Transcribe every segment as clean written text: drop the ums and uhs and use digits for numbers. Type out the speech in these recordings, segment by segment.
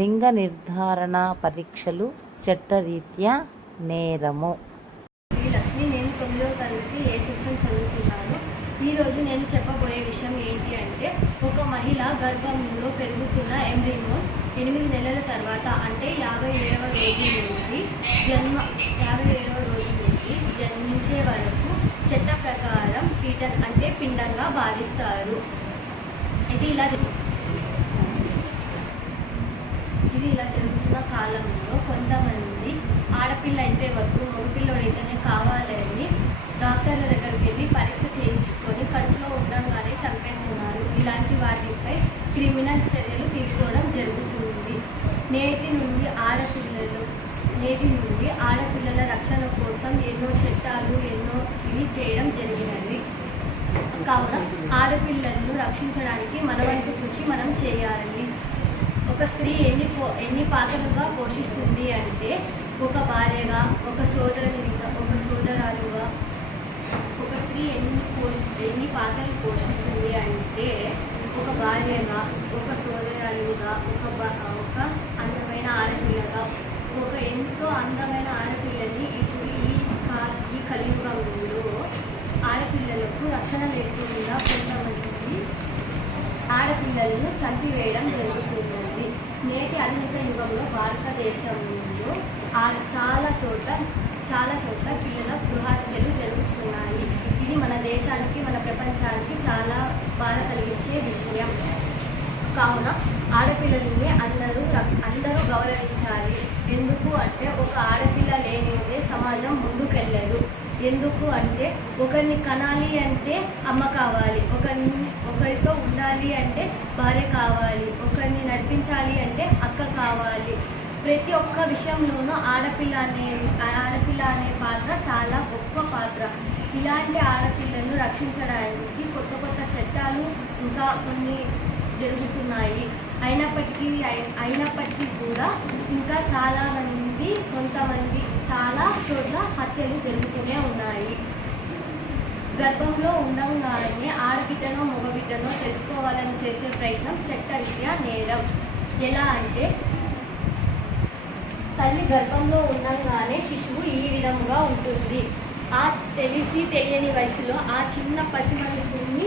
లింగ నిర్ధారణ పరీక్షలు చట్టరీత్యా నేరము. లక్ష్మి, నేను 9వ తరగతి ఏ సెక్షన్ చదువుతున్నాను. ఈరోజు నేను చెప్పబోయే విషయం ఏంటి అంటే, ఒక మహిళ గర్భంలో పెరుగుతున్న ఎంబ్రియోను 8 నెలల తర్వాత అంటే 57వ రోజు నుండి జన్మించే వరకు చట్ట ప్రకారం పీటర్ అంటే పిండంగా భావిస్తారు. ఇది ఇలా జరుగుతున్న కాలంలో కొంతమంది ఆడపిల్ల అయితే వద్దు, మగపిల్లడైతేనే కావాలని డాక్టర్ల దగ్గరికి వెళ్ళి పరీక్ష చేయించుకొని కడుపులో ఉండగానే చంపేస్తున్నారు. ఇలాంటి వాటిపై క్రిమినల్ చర్యలు తీసుకోవడం జరుగుతుంది. నేటి నుండి ఆడపిల్లల రక్షణ కోసం ఎన్నో చట్టాలు ఇవి చేయడం జరిగినది. కావున ఆడపిల్లలను రక్షించడానికి మన వంతు కృషి మనం చేయాలి. ఒక స్త్రీ ఎన్ని పాత్రలుగా పోషిస్తుంది అంటే, ఒక భార్యగా, ఒక సోదరునిగా, ఒక సోదరాలుగా ఒక స్త్రీ ఎన్ని పాత్రలు పోషిస్తుంది అంటే, ఒక భార్యగా, ఒక సోదరాలుగా, ఒక అందమైన ఆడపిల్లగా, ఒక ఎంతో అందమైన ఆడపిల్లని ఇప్పుడు ఈ కలియుగంలో ఆడపిల్లలకు రక్షణ లేకుండా కొంతమంది ఆడపిల్లలను చంపివేయడం జరుగుతుంది. నేటి ఆధునిక యుగంలో భారతదేశంలో చాలా చోట్ల పిల్లల గృహత్యలు జరుగుతున్నాయి. ఇది మన దేశానికి, మన ప్రపంచానికి చాలా బాధ కలిగించే విషయం. కావున ఆడపిల్లల్ని అందరూ గౌరవించాలి. ఎందుకు అంటే, ఒక ఆడపిల్ల లేనిదే సమాజం ముందుకెళ్ళదు. ఎందుకు అంటే, ఒకరిని కనాలి అంటే అమ్మ కావాలి, ఒకరితో ఉండాలి అంటే భార్య కావాలి, ఒకరిని నడిపించాలి అంటే అక్క కావాలి. ప్రతి ఒక్క విషయంలోనూ ఆడపిల్ల అనే పాత్ర చాలా గొప్ప పాత్ర. ఇలాంటి ఆడపిల్లలను రక్షించడానికి కొత్త చట్టాలు ఇంకా కొన్ని జరుగుతున్నాయి. అయినప్పటికీ కూడా ఇంకా కొంతమంది చాలా చోట్ల హత్యలు జరుగుతూనే ఉన్నాయి. గర్భంలో ఉండగానే ఆడబిడ్డనో మగబిడ్డనో తెలుసుకోవాలని చేసే ప్రయత్నం చట్టరీత్యా నేరం. ఎలా అంటే, తల్లి గర్భంలో ఉండగానే శిశువు ఈ విధంగా ఉంటుంది. ఆ తెలియని వయసులో ఆ చిన్న పసి మనసుని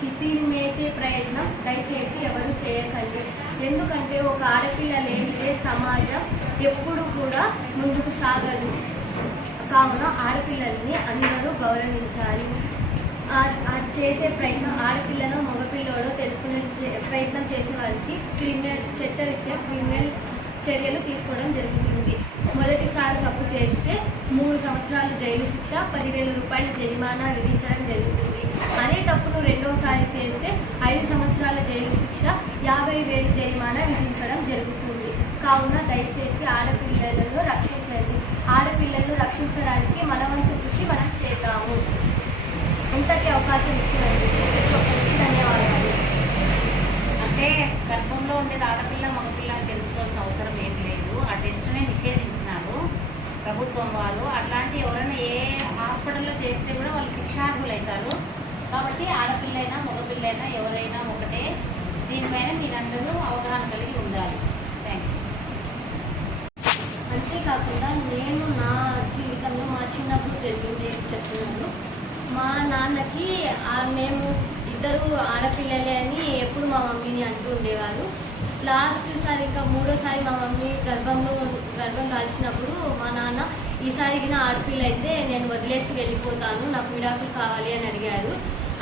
చితిమేసే ప్రయత్నం దయచేసి ఎవరు చేయకండి. ఎందుకంటే, ఒక ఆడపిల్ల లేనిదే సమాజం ఎప్పుడు కూడా ముందుకు సాగదు. కావున ఆడపిల్లల్ని అందరూ గౌరవించాలి. చేసే ప్రయత్నం ఆడపిల్లనో మగపిల్లోడో తెలుసుకునే ప్రయత్నం చేసే వారికి చట్టరీత్యా క్రిమినల్ చర్యలు తీసుకోవడం జరుగుతుంది. మొదటిసారి తప్పు చేస్తే 3 సంవత్సరాలు జైలు శిక్ష, 10,000 రూపాయల జరిమానా విధించడం జరుగుతుంది. అదే తప్పును రెండోసారి చేస్తే 5 సంవత్సరాల జైలు శిక్ష, 50,000 జరిమానా విధించడం జరుగుతుంది. కావున దయచేసి ఆడపిల్లలను రక్షించండి. ఆడపిల్లలను రక్షించడానికి మన వంతు కృషి మనం చేద్దాము. ఇంతకీ అవకాశం ఇచ్చినందుకు ప్రతి ఒక్కరికి ధన్యవాదాలు. అంటే గర్భంలో ఉండేది ఆడపిల్ల మగపిల్ల అని తెలుసుకోవాల్సిన అవసరం ఏం లేదు. ఆ టెస్ట్నే నిషేధించినారు ప్రభుత్వం వాళ్ళు. అట్లాంటి ఎవరైనా ఏ హాస్పిటల్లో చేస్తే కూడా వాళ్ళు శిక్షార్హులవుతారు. కాబట్టి ఆడపిల్లైనా మగపిల్లైనా ఎవరైనా ఒకటే. దీనిపైన మీరందరూ అవగాహన కలిగి ఉండాలి. Thank you. అంతేకాకుండా నేను నా జీవితంలో మా చిన్నప్పుడు జరిగింది చెప్తున్నాను. మా నాన్నకి మేము 2 ఆడపిల్లలే అని ఎప్పుడు మా మమ్మీని అంటూ ఉండేవారు. లాస్ట్సారి ఇంకా 3వసారి మా మమ్మీ గర్భం దాల్చినప్పుడు మా నాన్న, ఈసారికి నా ఆడపిల్ల అయితే నేను వదిలేసి వెళ్ళిపోతాను, నాకు విడాకులు కావాలి అని అడిగారు.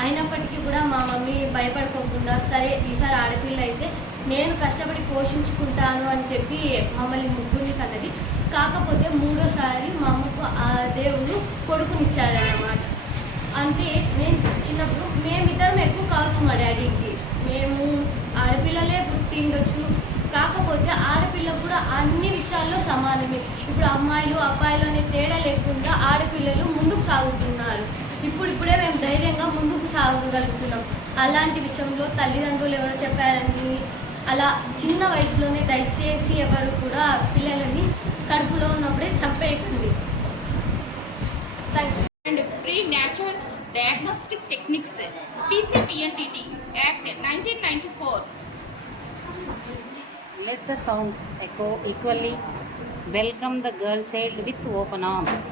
అయినప్పటికీ కూడా మా మమ్మీ భయపడుకోకుండా, సరే ఈసారి ఆడపిల్ల అయితే నేను కష్టపడి పోషించుకుంటాను అని చెప్పి మమ్మల్ని ముగ్గురిని కన్నది. కాకపోతే 3వసారి మా అమ్మకు ఆ దేవుడు కొడుకునిచ్చాడన్నమాట. అంతే, నేను చిన్నప్పుడు మేమిద్దరం ఎక్కువ కావచ్చు మా డాడీకి. మేము ఆడపిల్లలే పుట్టిండొచ్చు, కాకపోతే ఆడపిల్ల కూడా అన్ని విషయాల్లో సమానమే. ఇప్పుడు అమ్మాయిలు అబ్బాయిలు అనే తేడా లేకుండా ఆడపిల్లలు ముందుకు సాగుతున్నారు. ఇప్పుడే మేము ధైర్యంగా ముందుకు సాగగలుగుతున్నాం. అలాంటి విషయంలో తల్లిదండ్రులు ఎవరో చెప్పారని అలా చిన్న వయసులోనే దయచేసి ఎవరు కూడా పిల్లలని కడుపులో ఉన్నప్పుడే చంపేయకండి. And Prenatal Diagnostic Techniques PCPNTT Act 1994 Let the sounds echo equally. Welcome the girl child with open arms.